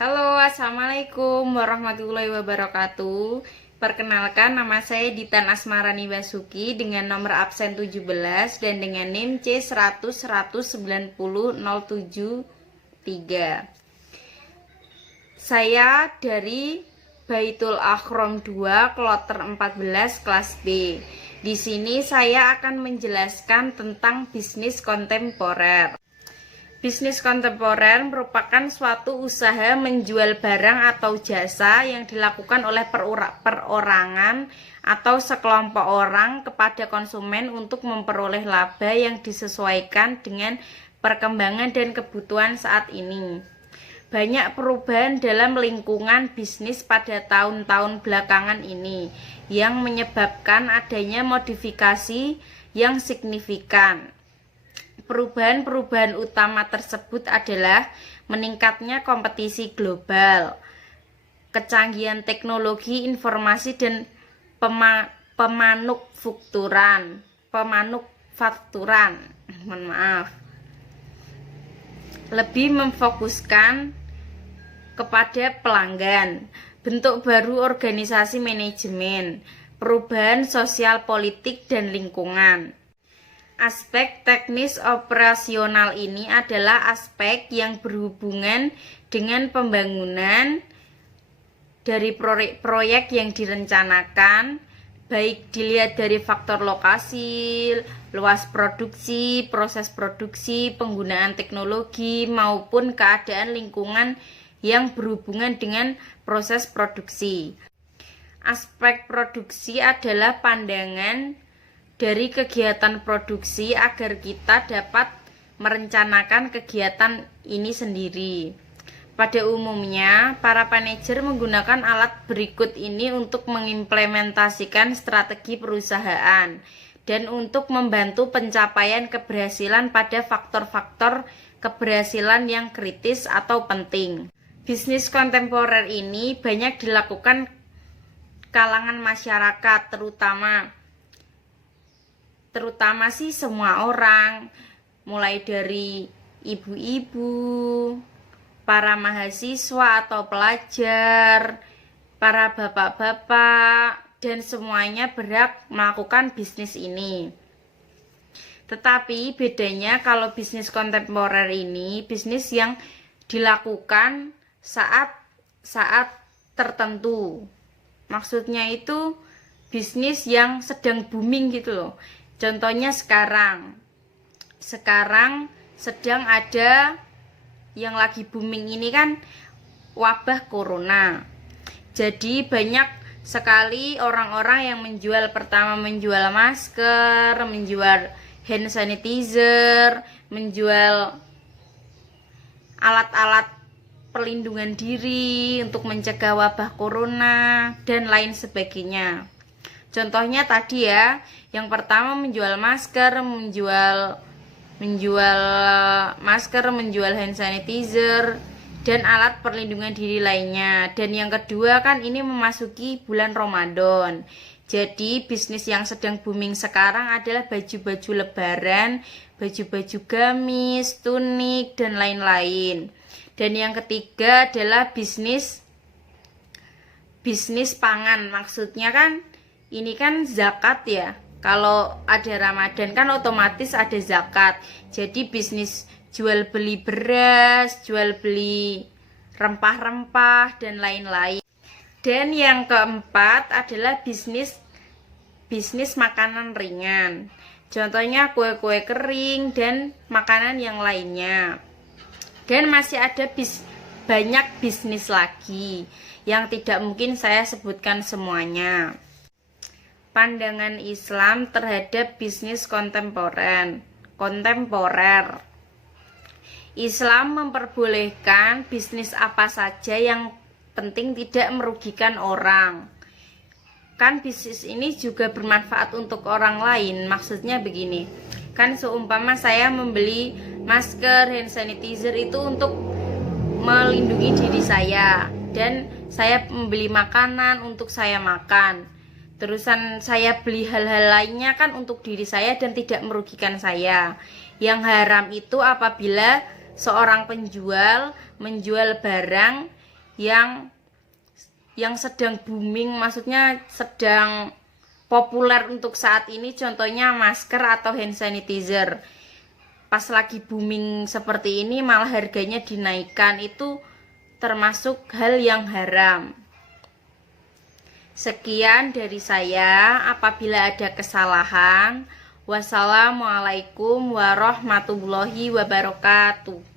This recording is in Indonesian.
Halo, assalamualaikum warahmatullahi wabarakatuh. Perkenalkan, nama saya Ditan Asmarani Basuki dengan nomor absen 17 dan dengan NIM C100190073. Saya dari Baitul Akhram 2, kloter 14, kelas B. Di sini saya akan menjelaskan tentang bisnis kontemporer. Bisnis kontemporer merupakan suatu usaha menjual barang atau jasa yang dilakukan oleh perorangan atau sekelompok orang kepada konsumen untuk memperoleh laba yang disesuaikan dengan perkembangan dan kebutuhan saat ini. Banyak perubahan dalam lingkungan bisnis pada tahun-tahun belakangan ini yang menyebabkan adanya modifikasi yang signifikan. Perubahan-perubahan utama tersebut adalah meningkatnya kompetisi global, kecanggihan teknologi informasi dan pemanufakturan, lebih memfokuskan kepada pelanggan, bentuk baru organisasi manajemen, perubahan sosial politik dan lingkungan. Aspek teknis operasional ini adalah aspek yang berhubungan dengan pembangunan dari proyek yang direncanakan, baik dilihat dari faktor lokasi, luas produksi, proses produksi, penggunaan teknologi, maupun keadaan lingkungan yang berhubungan dengan proses produksi. Aspek produksi adalah pandangan dari kegiatan produksi agar kita dapat merencanakan kegiatan ini sendiri. Pada umumnya, para manajer menggunakan alat berikut ini untuk mengimplementasikan strategi perusahaan dan untuk membantu pencapaian keberhasilan pada faktor-faktor keberhasilan yang kritis atau penting. Bisnis kontemporer ini banyak dilakukan kalangan masyarakat, terutama sih semua orang, mulai dari ibu-ibu, para mahasiswa atau pelajar, para bapak-bapak, dan semuanya berhak melakukan bisnis ini. Tetapi bedanya kalau bisnis kontemporer ini bisnis yang dilakukan saat tertentu. Maksudnya itu bisnis yang sedang booming gitu loh. Contohnya sekarang sedang ada yang lagi booming ini kan wabah corona. Jadi banyak sekali orang-orang yang pertama menjual masker, menjual hand sanitizer, menjual alat-alat perlindungan diri untuk mencegah wabah corona dan lain sebagainya. Contohnya tadi ya, yang pertama menjual masker, menjual hand sanitizer dan alat perlindungan diri lainnya. Dan yang kedua kan ini memasuki bulan Ramadan. Jadi bisnis yang sedang booming sekarang adalah baju-baju lebaran, baju-baju gamis, tunik dan lain-lain. Dan yang ketiga adalah bisnis pangan. Maksudnya kan ini kan zakat ya. Kalau ada Ramadan kan otomatis ada zakat. Jadi bisnis jual beli beras, jual beli rempah-rempah dan lain-lain. Dan yang keempat adalah bisnis makanan ringan. Contohnya kue-kue kering dan makanan yang lainnya. Dan masih ada banyak bisnis lagi yang tidak mungkin saya sebutkan semuanya. Pandangan Islam terhadap bisnis kontemporer. Islam memperbolehkan bisnis apa saja yang penting tidak merugikan orang. Kan bisnis ini juga bermanfaat untuk orang lain. Maksudnya begini, kan seumpama saya membeli masker, hand sanitizer itu untuk melindungi diri saya, dan saya membeli makanan untuk saya makan. Terusan saya beli hal-hal lainnya kan untuk diri saya dan tidak merugikan saya. Yang haram itu apabila seorang penjual menjual barang yang sedang booming, maksudnya sedang populer untuk saat ini, contohnya masker atau hand sanitizer. Pas lagi booming seperti ini malah harganya dinaikkan, itu termasuk hal yang haram. Sekian dari saya, apabila ada kesalahan, wassalamualaikum warahmatullahi wabarakatuh.